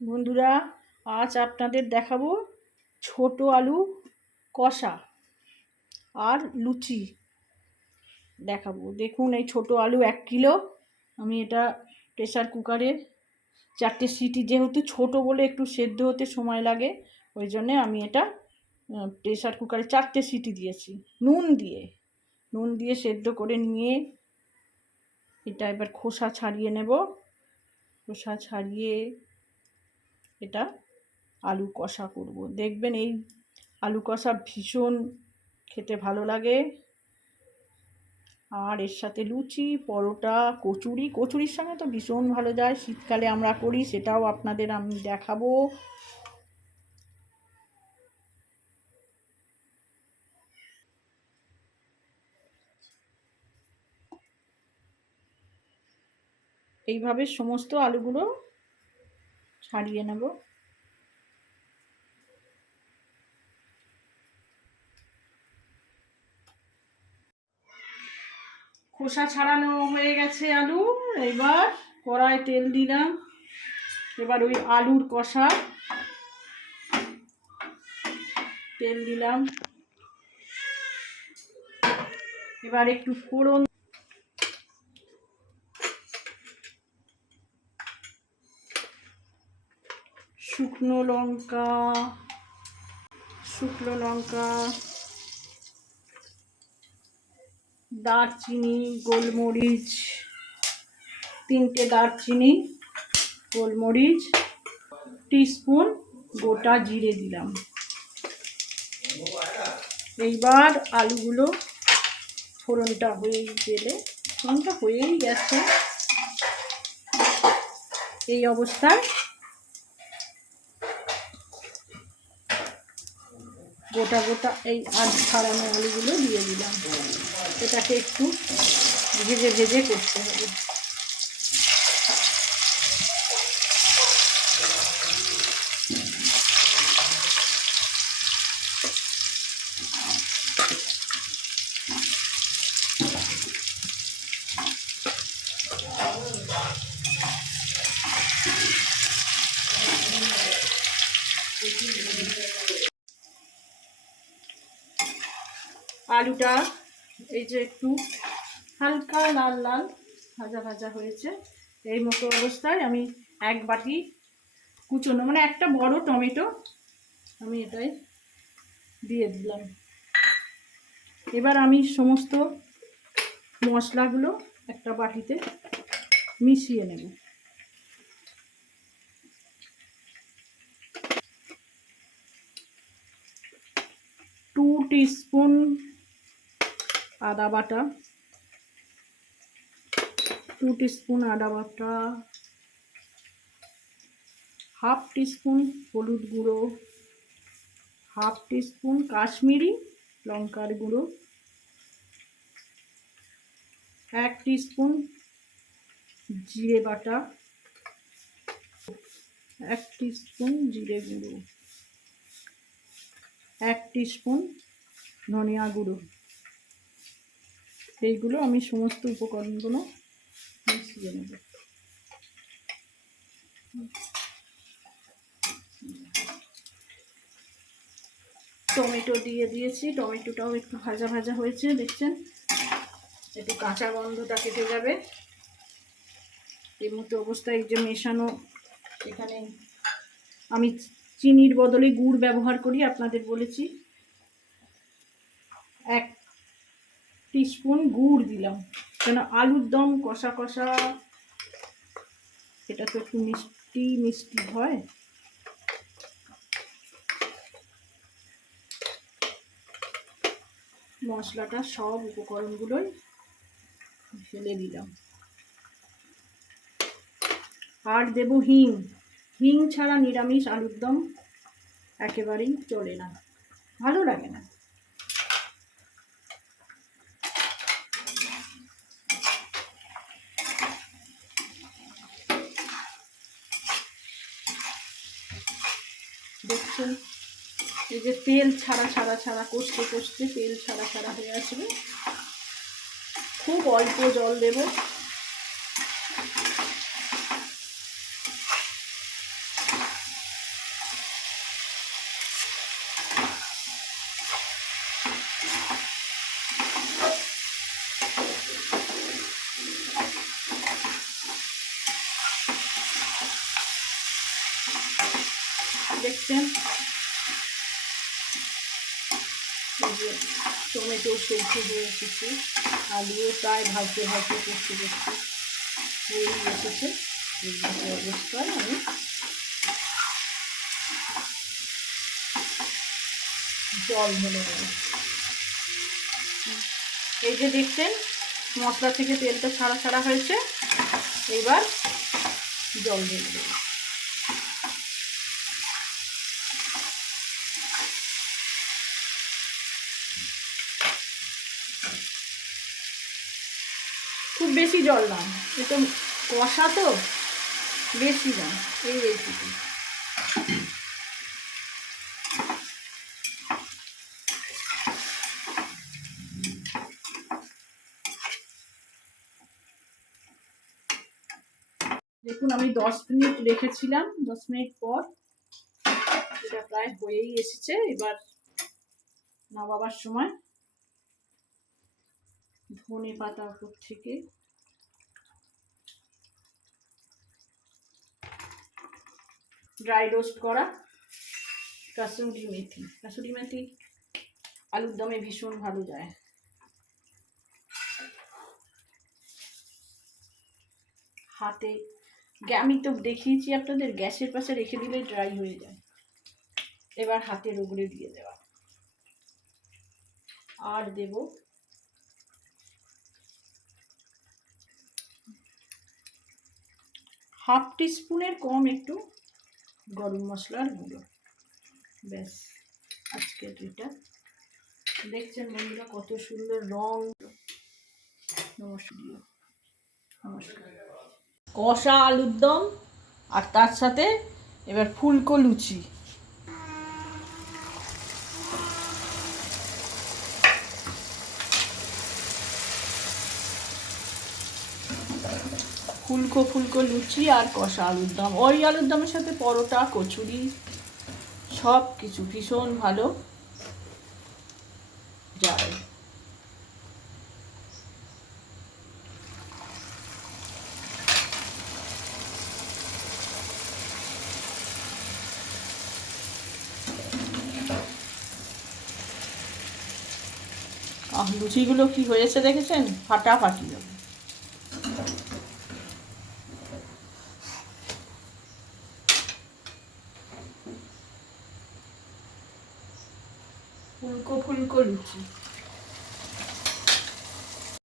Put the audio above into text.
বন্ধুরা, আজ আপনাদের দেখাবো ছোট আলু কষা আর লুচি দেখাবো। দেখুন, এই ছোট আলু 1 কিলো। আমি এটা প্রেসার কুকারে 4টে সিটি, যেহেতু ছোট বলে একটু সেদ্ধ হতে সময় লাগে, ওই জন্যে আমি এটা প্রেসার কুকারে 4টে সিটি দিয়েছি নুন দিয়ে সেদ্ধ করে নিয়ে এটা এবার খোসা ছাড়িয়ে নেব। খোসা ছাড়িয়ে এটা আলু কষা করব। দেখবেন এই আলু কষা ভীষণ খেতে ভালো লাগে, আর এর সাথে লুচি, পরোটা, কচুরির সঙ্গে তো ভীষণ ভালো যায়। শীতকালে আমরা করি, সেটাও আপনাদের আমি দেখাবো। এইভাবে সমস্ত আলুগুলো ছাড়িয়ে নেব। খোসা ছাড়ানো হয়ে গেছে আলু। এবার কড়ায় তেল দিলাম। এবার ওই আলুর কষা তেল দিলাম। এবার একটু ফোড়ন, শুকনো লঙ্কা, দারচিনি, গোলমরিচ, 3টে দারচিনি, গোলমরিচ, টিস্পুন গোটা জিরে দিলাম। এইবার আলুগুলো, ফোড়নটা হয়েই গেছে। এই অবস্থায় গোটা এই ছাড়ানো আলুগুলো দিয়ে দিলাম। এটাকে একটু ভেজে করতে হবে। আলুটা এই যে একটু হালকা লাল লাল ভাজা হয়েছে। এই মতো অবস্থায় আমি 1 বাটি কুচনো, মানে একটা বড় টমেটো আমি এটাই দিয়ে দিলাম। এবার আমি সমস্ত মশলাগুলো একটা বাটিতে মিশিয়ে নেব। টু টিস্পুন আদা বাটা, 1/2 টিস্পুন হলুদ গুঁড়ো, 1/2 টিস্পুন কাশ্মীরি লঙ্কার গুঁড়ো, 1 টিস্পুন জিরে বাটা, 1 টিস্পুন জিরে গুঁড়ো, 1 টিস্পুন ধনিয়া গুঁড়ো। এইগুলো আমি সমস্ত উপকরণগুলো মিশিয়ে নেব। টমেটো দিয়ে দিয়েছি, টমেটোটাও একটু ভাজা হয়েছে, দেখছেন একটু কাঁচা গন্ধটা কেটে যাবে। এই মতো অবস্থায় যে মেশানো, এখানে আমি চিনির বদলে গুড় ব্যবহার করি, আপনাদের বলেছি। 1 টিস্পুন গুড় দিলাম, কেন আলুর দম কষা এটা তো একটু মিষ্টি হয়। মশলাটা সব উপকরণগুলোই ঢেলে দিলাম। আর দেব হিং ছাড়া নিরামিষ আলুর দম একেবারেই চলে না, ভালো লাগে না। দেখছেন এই যে তেল ছাড়া কষতে তেল ছাড়া হয়ে আসবে। খুব অল্প জল দেব। দেখছেন এই যে টমেটো সেদ্ধ হয়ে এসেছে, আলুও প্রায় ভাজতে ভাজতে করতে করতে হয়েই এসেছে। এই অবস্থায় আমি জল ঢেলে দেবো। এই যে দেখছেন মশলা থেকে তেলটা ছাড়া ছাড়া হয়েছে, এবার জল ঢেলে দেবো। খুব বেশি জল না, এটা কষা তো, বেশি না, এই রেসিপি। দেখুন আমি 10 মিনিট রেখেছিলাম, 10 মিনিট পর এটা প্রায় হয়েই এসেছে। এবার নামাবার সময় ধনে পাতা উপর থেকে ড্রাই রোস্ট করা কাসুরি মেথি। কাসুরি মেথি আলুর দমে ভীষণ ভালো যায়। হাতে আমি তো দেখিয়েছি আপনাদের, গ্যাসের পাশে রেখে দিলে ড্রাই হয়ে যায়। এবার হাতে রগড়ে দিয়ে দেওয়া। আর দেব হাফ টিস্পুনের কম একটু গরম মশলার গুঁড়ো। ব্যাস, আজকের এটা দেখছেন বন্ধুরা কত সুন্দর রং। নমস্কার। নমস্কার। কষা আলুর দম আর তার সাথে এবার ফুলকো লুচি। ফুলকো ফুলকো লুচি আর কষা আলুর দম। ওই আলুর দমের সাথে পরোটা, কচুরি, সব কিছু ভীষণ ভালো যায়। লুচিগুলো কি হয়েছে দেখেছেন, ফাটাফাটি হবে। ফুলকো ফুলকো লুচি।